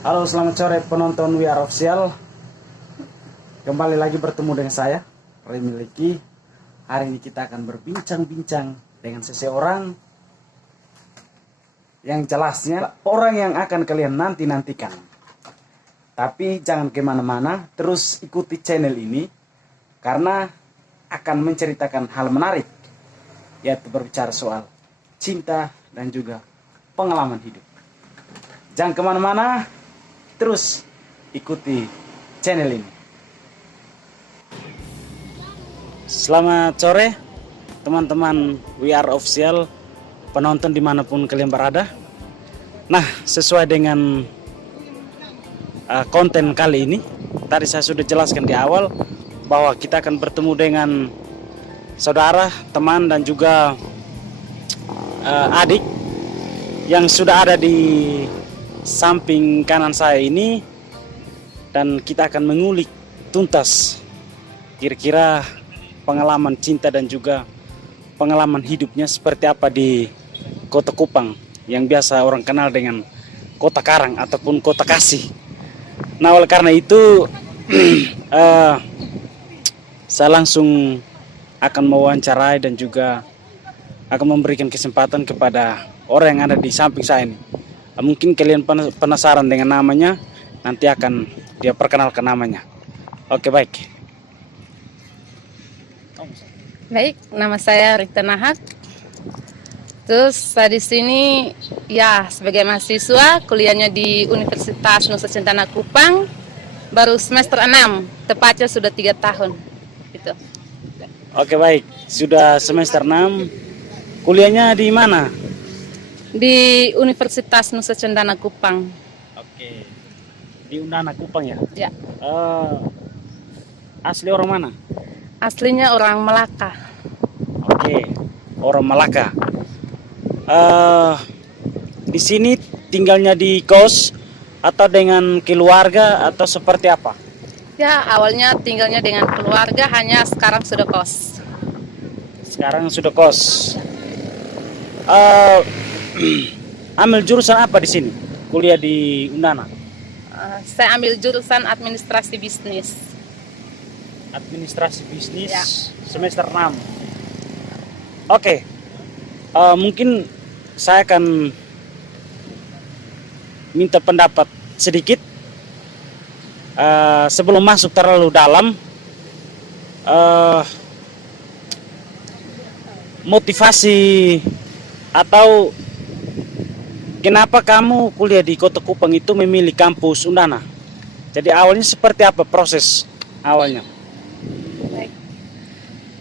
Halo, selamat sore penonton We Are Official. Kembali lagi bertemu dengan saya, Remy Leki. Hari ini kita akan berbincang-bincang dengan seseorang yang jelasnya orang yang akan kalian nanti-nantikan. Tapi jangan kemana-mana, terus ikuti channel ini karena akan menceritakan hal menarik, yaitu berbicara soal cinta dan juga pengalaman hidup. Jangan kemana-mana, terus ikuti channel ini. Selamat sore teman-teman We Are Official, penonton dimanapun kalian berada. Nah, sesuai dengan konten kali ini, tadi saya sudah jelaskan di awal bahwa kita akan bertemu dengan saudara, teman dan juga adik yang sudah ada di samping kanan saya ini, dan kita akan mengulik tuntas kira-kira pengalaman cinta dan juga pengalaman hidupnya seperti apa di Kota Kupang yang biasa orang kenal dengan Kota Karang ataupun Kota Kasih. Nah, oleh karena itu saya langsung akan mewawancarai dan juga akan memberikan kesempatan kepada orang yang ada di samping saya ini. Mungkin kalian penasaran dengan namanya, nanti akan dia perkenalkan namanya. Oke, baik. Baik, nama saya Rita Nahak. Terus saya di sini ya sebagai mahasiswa, kuliahnya di Universitas Nusa Cendana Kupang, baru semester 6, tepatnya sudah 3 tahun. Gitu. Oke, baik. Sudah semester 6. Kuliahnya di mana? Di Universitas Nusa Cendana Kupang. Oke. Di Undana Kupang ya? Ya. Asli orang mana? Aslinya orang Melaka. Oke, orang Malaka. Di sini tinggalnya di kos atau dengan keluarga atau seperti apa? Ya, awalnya tinggalnya dengan keluarga, hanya sekarang sudah kos. Sekarang sudah kos. Ambil jurusan apa di sini? Kuliah di Undana? Saya ambil jurusan administrasi bisnis. Administrasi bisnis Ya. Semester 6. Oke. Mungkin saya akan minta pendapat sedikit sebelum masuk terlalu dalam. Motivasi atau kenapa kamu kuliah di Kota Kupang itu memilih kampus Undana? Jadi awalnya seperti apa proses awalnya? Baik.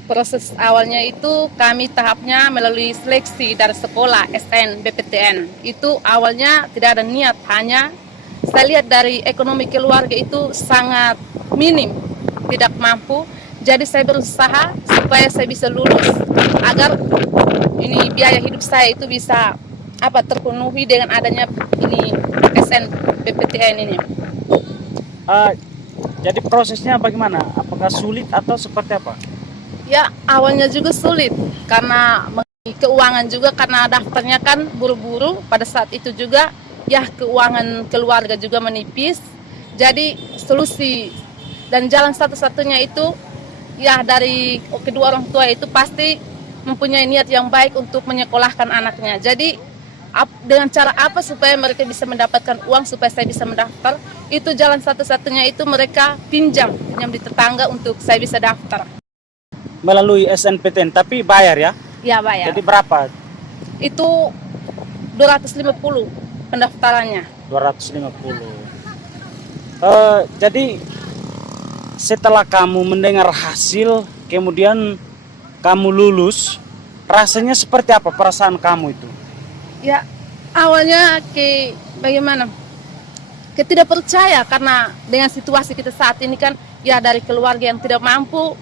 Proses awalnya itu kami tahapnya melalui seleksi dari sekolah SNBPTN. Itu awalnya tidak ada niat, hanya saya lihat dari ekonomi keluarga itu sangat minim, tidak mampu. Jadi saya berusaha supaya saya bisa lulus agar ini biaya hidup saya itu bisa terpenuhi dengan adanya ini SNBPTN ini. Jadi prosesnya bagaimana? Apakah sulit atau seperti apa? Ya, awalnya juga sulit karena keuangan juga, karena daftarnya kan buru-buru. Pada saat itu juga ya keuangan keluarga juga menipis. Jadi solusi dan jalan satu-satunya itu ya dari kedua orang tua itu pasti mempunyai niat yang baik untuk menyekolahkan anaknya. Jadi dengan cara apa supaya mereka bisa mendapatkan uang supaya saya bisa mendaftar, itu jalan satu-satunya itu mereka pinjam di tetangga untuk saya bisa daftar. Melalui SNPTN, tapi bayar ya? Ya, bayar. Jadi berapa? Itu 250 pendaftarannya. 250. Jadi setelah kamu mendengar hasil, kemudian kamu lulus, rasanya seperti apa perasaan kamu itu? Ya, awalnya bagaimana? Tidak percaya karena dengan situasi kita saat ini kan ya dari keluarga yang tidak mampu,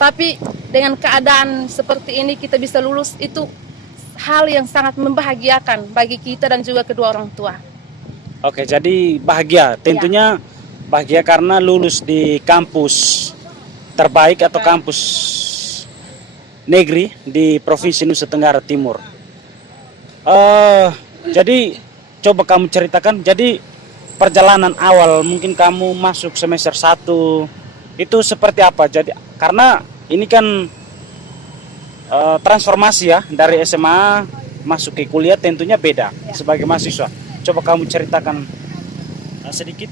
tapi dengan keadaan seperti ini kita bisa lulus, itu hal yang sangat membahagiakan bagi kita dan juga kedua orang tua. Oke, jadi bahagia. Tentunya bahagia karena lulus di kampus terbaik atau kampus negeri di Provinsi Nusa Tenggara Timur. Jadi coba kamu ceritakan, jadi perjalanan awal mungkin kamu masuk semester 1 itu seperti apa? Jadi karena ini kan transformasi ya dari SMA masuk ke kuliah tentunya beda sebagai mahasiswa. Coba kamu ceritakan sedikit.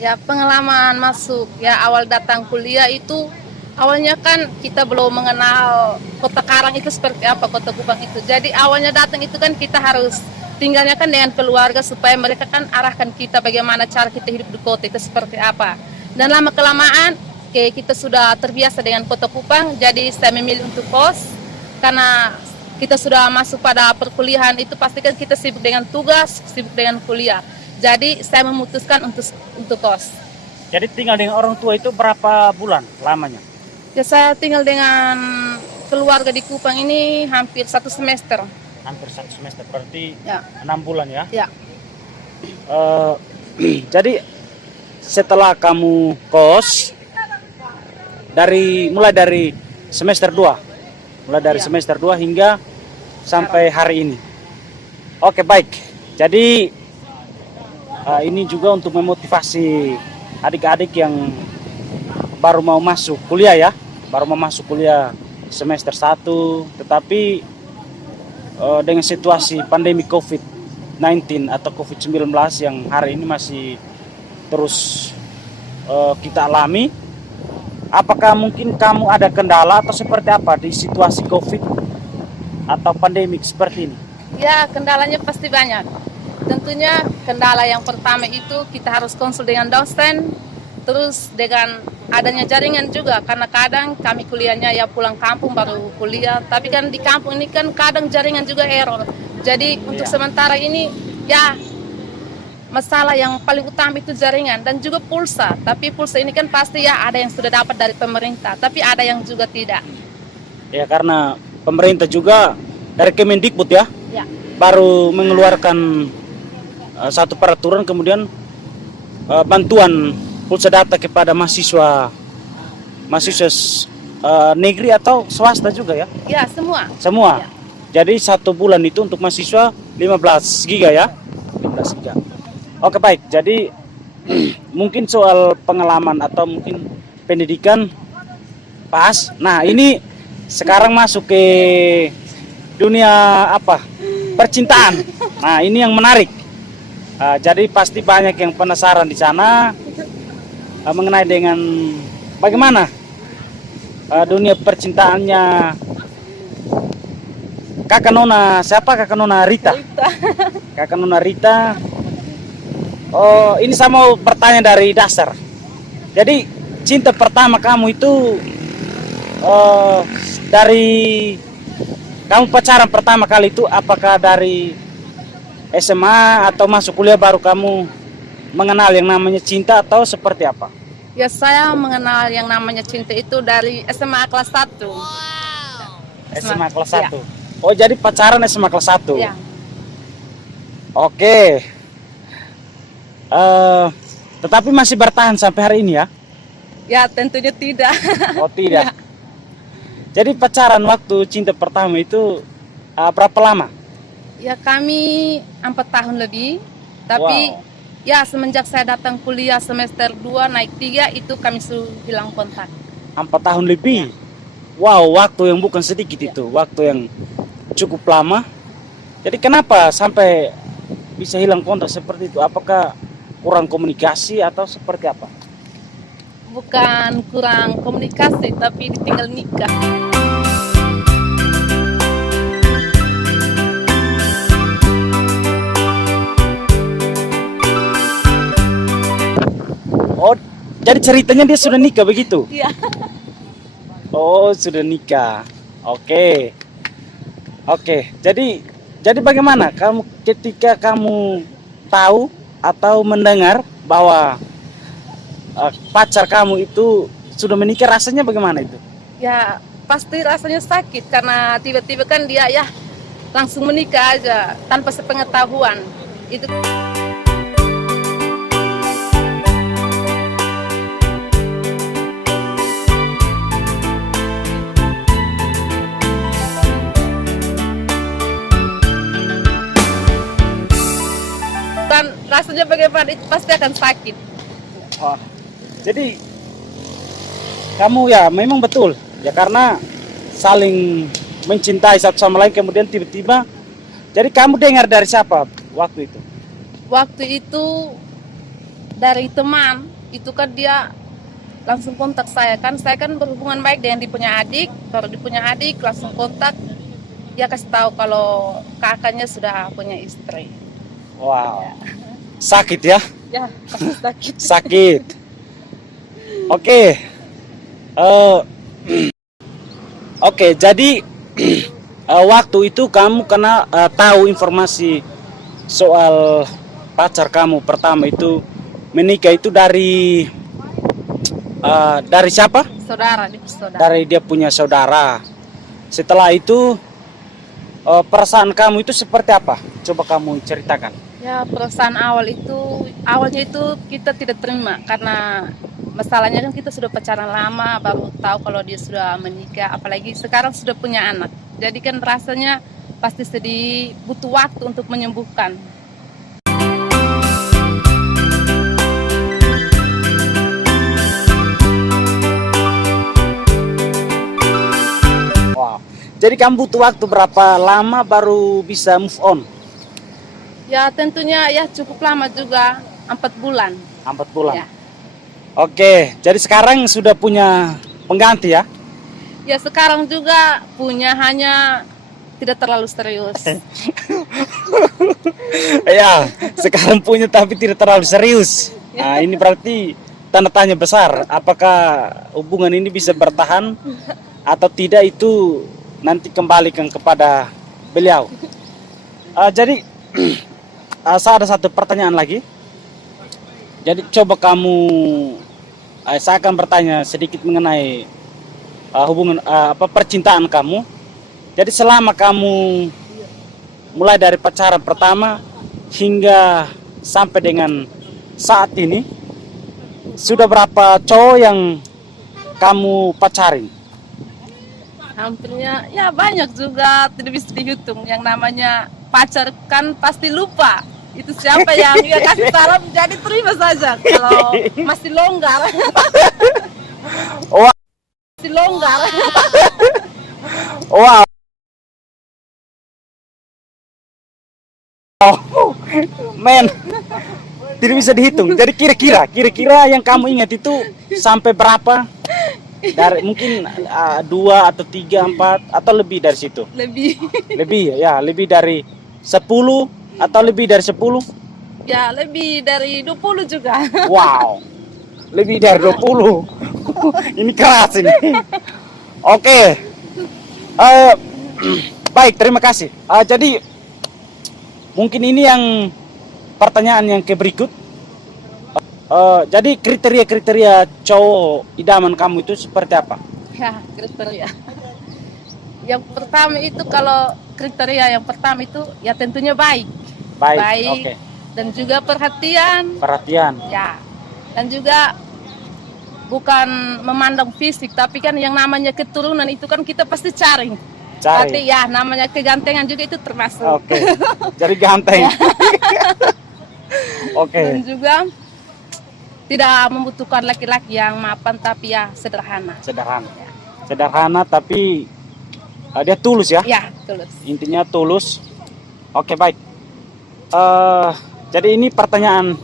Ya, pengalaman masuk ya awal datang kuliah itu awalnya kan kita belum mengenal Kota Karang itu seperti apa, Kota Kupang itu. Jadi awalnya datang itu kan kita harus tinggalnya kan dengan keluarga supaya mereka kan arahkan kita bagaimana cara kita hidup di kota itu seperti apa. Dan lama kelamaan kita sudah terbiasa dengan Kota Kupang, jadi saya memilih untuk kos karena kita sudah masuk pada perkuliahan itu pasti kan kita sibuk dengan tugas, sibuk dengan kuliah. Jadi saya memutuskan untuk kos. Jadi tinggal dengan orang tua itu berapa bulan lamanya? Ya, saya tinggal dengan keluarga di Kupang ini hampir 1 semester. Hampir 1 semester, berarti Ya. 6 bulan ya? Ya. Jadi setelah kamu kos mulai dari semester 2. Mulai dari semester 2 hingga sampai hari ini. Oke, baik. Jadi ini juga untuk memotivasi adik-adik yang baru mau masuk kuliah ya. Baru mau masuk kuliah semester 1, tetapi dengan situasi pandemi COVID-19 atau COVID-19 yang hari ini masih terus kita alami, apakah mungkin kamu ada kendala atau seperti apa di situasi COVID atau pandemi seperti ini? Ya, kendalanya pasti banyak. Tentunya kendala yang pertama itu kita harus konsul dengan dosen, terus dengan adanya jaringan juga, karena kadang kami kuliahnya ya pulang kampung baru kuliah, tapi kan di kampung ini kan kadang jaringan juga error. Jadi untuk sementara ini ya masalah yang paling utama itu jaringan dan juga pulsa. Tapi pulsa ini kan pasti ya ada yang sudah dapat dari pemerintah, tapi ada yang juga tidak. Ya, karena pemerintah juga dari Kemendikbud ya, baru mengeluarkan satu peraturan, kemudian bantuan pulsa data kepada mahasiswa negeri atau swasta juga ya? Ya, semua. Semua. Ya. Jadi 1 bulan itu untuk mahasiswa 15 giga ya? 15 giga. Oke, baik. Jadi mungkin soal pengalaman atau mungkin pendidikan pas. Nah, ini sekarang masuk ke dunia apa? Percintaan. Nah, ini yang menarik. Jadi pasti banyak yang penasaran di sana mengenai dengan bagaimana dunia percintaannya kakak Nona, siapa kakak Nona Rita? Kakak Nona Rita. Oh, ini saya mau bertanya dari dasar. Jadi cinta pertama kamu itu dari kamu pacaran pertama kali itu apakah dari SMA atau masuk kuliah baru kamu mengenal yang namanya cinta atau seperti apa? Ya, saya mengenal yang namanya cinta itu dari SMA kelas 1. SMA kelas 1. Oh, jadi pacaran SMA kelas 1. Ya. Oke. Tetapi masih bertahan sampai hari ini ya? Ya, tentunya tidak. Oh, tidak. Jadi pacaran waktu cinta pertama itu berapa lama? Ya, kami 4 tahun lebih. Tapi ya semenjak saya datang kuliah semester 2 naik 3 itu kami sudah hilang kontak. 4 tahun lebih. Wow, waktu yang bukan sedikit itu, waktu yang cukup lama. Jadi kenapa sampai bisa hilang kontak seperti itu? Apakah kurang komunikasi atau seperti apa? Bukan kurang komunikasi, tapi ditinggal nikah. Oh, jadi ceritanya dia sudah nikah begitu? Iya. Oh, sudah nikah. Oke. Jadi bagaimana kamu ketika kamu tahu atau mendengar bahwa pacar kamu itu sudah menikah, rasanya bagaimana itu? Ya, pasti rasanya sakit karena tiba-tiba kan dia ya langsung menikah aja tanpa sepengetahuan. Itu kan rasanya bagaimana? depan itu pasti akan sakit. Wah. Jadi kamu ya memang betul ya, karena saling mencintai satu sama lain, kemudian tiba-tiba. Jadi kamu dengar dari siapa waktu itu? Waktu itu dari teman, itu kan dia langsung kontak saya kan berhubungan baik dengan dia punya adik, baru dia punya adik langsung kontak, dia kasih tahu kalau kakaknya sudah punya istri. Wow. Sakit ya? Ya, pasti sakit. Sakit. Oke. Oke, jadi waktu itu kamu kena tahu informasi soal pacar kamu pertama itu menikah itu dari siapa? Saudara, dia saudara. Dari dia punya saudara. Setelah itu perasaan kamu itu seperti apa? Coba kamu ceritakan. Ya, perasaan awalnya itu kita tidak terima karena masalahnya kan kita sudah pacaran lama, baru tahu kalau dia sudah menikah, apalagi sekarang sudah punya anak. Jadi kan rasanya pasti sedih, butuh waktu untuk menyembuhkan. Wow. Jadi kamu butuh waktu berapa lama baru bisa move on? Ya tentunya ya cukup lama juga, 4 bulan. 4 bulan. Ya. Oke, jadi sekarang sudah punya pengganti ya? Ya sekarang juga punya, hanya tidak terlalu serius. Ya, sekarang punya tapi tidak terlalu serius. Nah, ini berarti tanda tanya besar. Apakah hubungan ini bisa bertahan atau tidak, itu nanti kembalikan kepada beliau. Jadi saya ada satu pertanyaan lagi. Jadi coba kamu, saya akan bertanya sedikit mengenai hubungan percintaan kamu. Jadi selama kamu mulai dari pacaran pertama hingga sampai dengan saat ini, sudah berapa cowok yang kamu pacarin? Hampirnya ya banyak juga, tidak bisa dihitung. Yang namanya pacar kan pasti lupa itu siapa yang dia kasih salam, jadi terima saja kalau masih longgar. Wah. Masih longgar. Wow. Men, tidak bisa dihitung. Jadi kira-kira yang kamu ingat itu sampai berapa? Dari mungkin 2 atau 3, 4 atau lebih dari situ? Lebih ya, lebih dari 10 atau lebih dari 10? Ya, lebih dari 20 juga. Wow. Lebih dari 20. Ini keras ini. Oke. Baik, terima kasih. Jadi mungkin ini yang pertanyaan yang berikut. Jadi kriteria cowok idaman kamu itu seperti apa? Ya, kriteria. Yang pertama itu, kalau kriteria yang pertama itu ya tentunya baik. Baik. Okay. Dan juga perhatian. Ya. Dan juga bukan memandang fisik, tapi kan yang namanya keturunan itu kan kita pasti cari. Berarti ya namanya kegantengan juga itu termasuk. Oke. Jadi ganteng. Oke. Dan juga tidak membutuhkan laki-laki yang mapan, tapi ya sederhana. Sederhana tapi dia tulus ya? Ya, tulus. Intinya tulus. Oke, baik. Jadi ini pertanyaan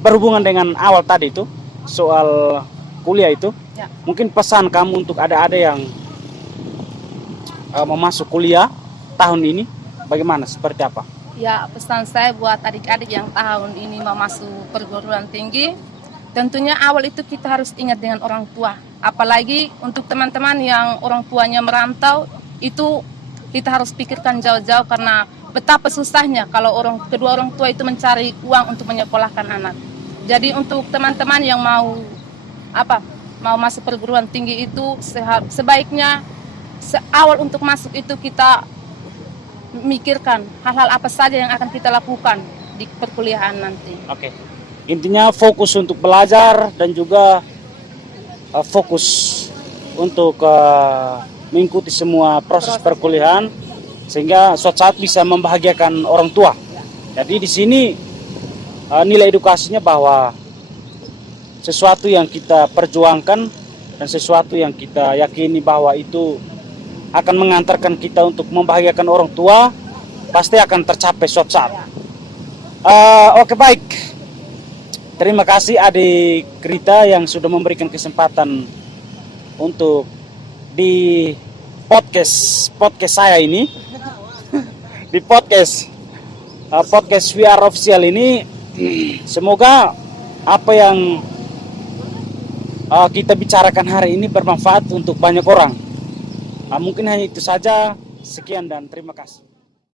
berhubungan dengan awal tadi itu, soal kuliah itu. Ya. Mungkin pesan kamu untuk adik-adik yang mau masuk kuliah tahun ini, bagaimana, seperti apa? Ya, pesan saya buat adik-adik yang tahun ini mau masuk perguruan tinggi, tentunya awal itu kita harus ingat dengan orang tua. Apalagi untuk teman-teman yang orang tuanya merantau, itu kita harus pikirkan jauh-jauh, karena betapa susahnya kalau kedua orang tua itu mencari uang untuk menyekolahkan anak. Jadi untuk teman-teman yang mau masuk perguruan tinggi itu, sebaiknya awal untuk masuk itu kita mikirkan hal-hal apa saja yang akan kita lakukan di perkuliahan nanti. Oke. Intinya fokus untuk belajar dan juga fokus untuk mengikuti semua proses perkuliahan, sehingga suatu saat bisa membahagiakan orang tua. Jadi di sini nilai edukasinya bahwa sesuatu yang kita perjuangkan dan sesuatu yang kita yakini bahwa itu akan mengantarkan kita untuk membahagiakan orang tua, pasti akan tercapai suatu saat. Oke, baik. Terima kasih adik Rita yang sudah memberikan kesempatan untuk di podcast saya ini, di podcast VR Official ini. Semoga apa yang kita bicarakan hari ini bermanfaat untuk banyak orang. Mungkin hanya itu saja. Sekian dan terima kasih.